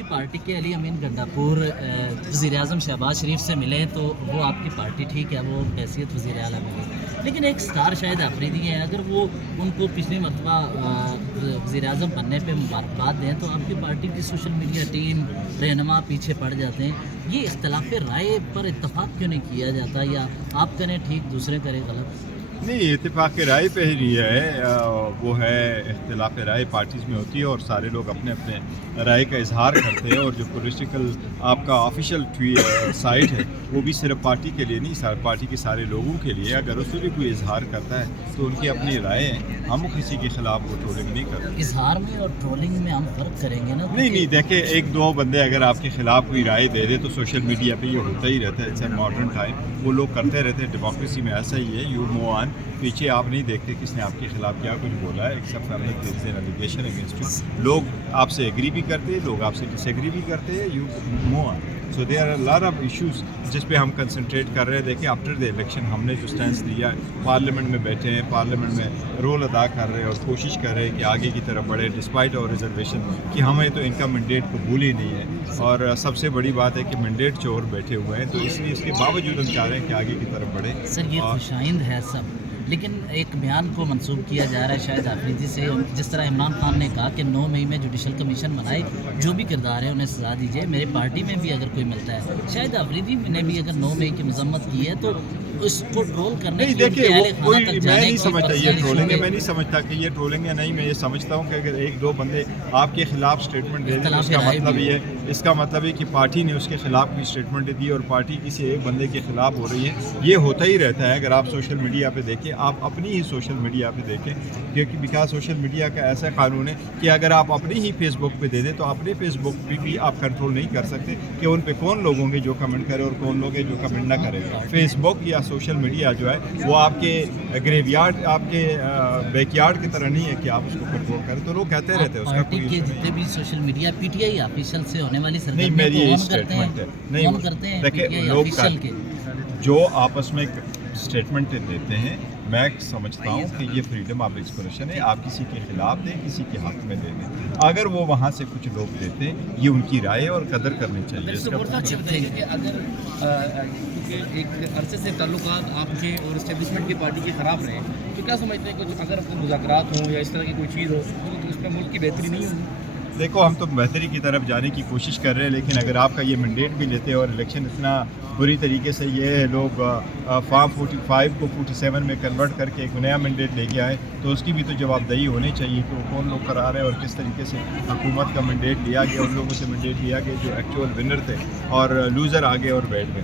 کی پارٹی کے علی امین گنڈاپور وزیر اعظم شہباز شریف سے ملے تو وہ آپ کی پارٹی ٹھیک ہے وہ بحیثیت وزیر اعلیٰ ملی، لیکن ایک سٹار شاہد آفریدی ہیں، اگر وہ ان کو پچھلی مرتبہ وزیر اعظم بننے پہ مبارکباد دیں تو آپ کی پارٹی کی سوشل میڈیا ٹیم رہنما پیچھے پڑ جاتے ہیں. یہ اختلاف رائے پر اتفاق کیوں نہیں کیا جاتا، یا آپ کریں ٹھیک دوسرے کریں غلط؟ نہیں، اتفاق رائے پہ ہی ہے وہ ہے اختلاف رائے پارٹیز میں ہوتی ہے اور سارے لوگ اپنے اپنے رائے کا اظہار کرتے ہیں، اور جو پولیٹیکل آپ کا آفیشیل سائٹ ہے وہ بھی صرف پارٹی کے لیے نہیں، پارٹی کے سارے لوگوں کے لیے. اگر اس میں بھی کوئی اظہار کرتا ہے تو ان کی اپنی رائے ہیں، ہم کسی کے خلاف وہ ٹرولنگ نہیں کرتے. اظہار میں اور ٹرولنگ میں ہم فرق کریں گے نا. نہیں دیکھیں، ایک دو بندے اگر آپ کے خلاف کوئی رائے دے دے تو سوشل میڈیا پہ یہ ہوتا ہی رہتا ہے. اٹس اے ماڈرن ٹائم، وہ لوگ کرتے رہتے ہیں. ڈیموکریسی میں ایسا ہی ہے، یو موو آن. پیچھے آپ نہیں دیکھتے کس نے آپ کے خلاف کیا کچھ بولا ہے، ایکسیپٹ الیگیشن اگینسٹ یو. لوگ آپ سے ایگری بھی کرتے ہیں، لوگ آپ سے ڈس ایگری بھی کرتے ہیں. You move on. So there are lot of issues جس پہ ہم کنسنٹریٹ کر رہے ہیں. دیکھیں آفٹر دی الیکشن ہم نے جو اسٹینس لیا ہے، پارلیمنٹ میں بیٹھے ہیں، پارلیمنٹ میں رول ادا کر رہے ہیں اور کوشش کر رہے ہیں کہ آگے کی طرف بڑھے ڈسپائٹ اور ریزرویشن کہ ہمیں تو ان کا مینڈیٹ قبول ہی نہیں ہے. اور سب سے بڑی بات ہے کہ مینڈیٹ چور بیٹھے ہوئے ہیں، تو اس لیے اس کے باوجود ہم چاہ رہے ہیں کہ آگے کی طرف بڑھے. سر یہ خوشائند ہے سب، لیکن ایک بیان کو منسوخ کیا جا رہا ہے شاہد آفریدی سے، جس طرح عمران خان نے کہا کہ 9 مئی میں جوڈیشل کمیشن بنائے، جو بھی کردار ہے انہیں سزا دیجیے. میرے پارٹی میں بھی اگر کوئی ملتا ہے، شاہد آفریدی نے بھی اگر 9 مئی کی مذمت کی ہے تو اس کو ٹرول کرنے نہیں. دیکھیں میں نہیں سمجھتا یہ ٹرولنگ ہے، میں نہیں سمجھتا کہ یہ ٹرولنگ ہے. نہیں، میں یہ سمجھتا ہوں کہ اگر ایک دو بندے آپ کے خلاف اسٹیٹمنٹ دے دیں، اس کا مطلب ہے کہ پارٹی نے اس کے خلاف کوئی اسٹیٹمنٹ دی اور پارٹی کسی ایک بندے کے خلاف ہو رہی ہے. یہ ہوتا ہی رہتا ہے. اگر آپ سوشل میڈیا پہ دیکھیں، آپ اپنی ہی سوشل میڈیا پہ دیکھیں، کیونکہ بیکاز سوشل میڈیا کا ایسا قانون ہے کہ اگر آپ اپنی ہی فیس بک پہ دے دیں تو اپنے فیس بک پہ بھی آپ کنٹرول نہیں کر سکتے کہ ان پہ کون لوگ ہوں گے جو کمنٹ کرے اور کون لوگ ہیں جو کمنٹ نہ کرے. فیس بک یا سوشل میڈیا جو ہے وہ آپ کے گریو یارڈ، آپ کے بیک یارڈ کی طرح نہیں ہے کہ آپ اس کو کنٹرول کریں. تو لوگ کہتے رہتے ہیں اس کا کوئی جتنے بھی social media P T I official سے ہونے والی نہیں. میری یہ اسٹیٹمنٹ ہے نہیں. دیکھیں لوگ جو آپس میں اسٹیٹمنٹ دیتے ہیں، میں سمجھتا ہوں کہ یہ فریڈم آف ایکسپریشن ہے. آپ کسی کے خلاف دیں، کسی کے حق میں دے دیں. اگر وہ وہاں سے کچھ لوگ دیتے ہیں، یہ ان کی رائے اور قدر کرنی چاہیے. اس کا اگر ایک عرصے سے تعلقات آپ کے اور اسٹیبلشمنٹ کی پارٹی کے خراب رہے تو کیا سمجھتے ہیں کہ اگر مذاکرات ہوں یا اس طرح کی کوئی چیز ہو تو اس میں ملک کی بہتری نہیں ہوگی؟ دیکھو، ہم تو بہتری کی طرف جانے کی کوشش کر رہے ہیں، لیکن اگر آپ کا یہ مینڈیٹ بھی لیتے اور الیکشن اتنا بری طریقے سے یہ لوگ فارم 45 کو 47 میں کنورٹ کر کے ایک نیا مینڈیٹ لے کے آئے تو اس کی بھی تو جواب دہی ہونی چاہیے کہ وہ کون لوگ کرا رہے ہیں اور کس طریقے سے حکومت کا مینڈیٹ لیا گیا. ان لوگوں سے مینڈیٹ لیا گیا جو ایکچوئل ونر تھے اور لوزر آگے اور بیٹھ گئے.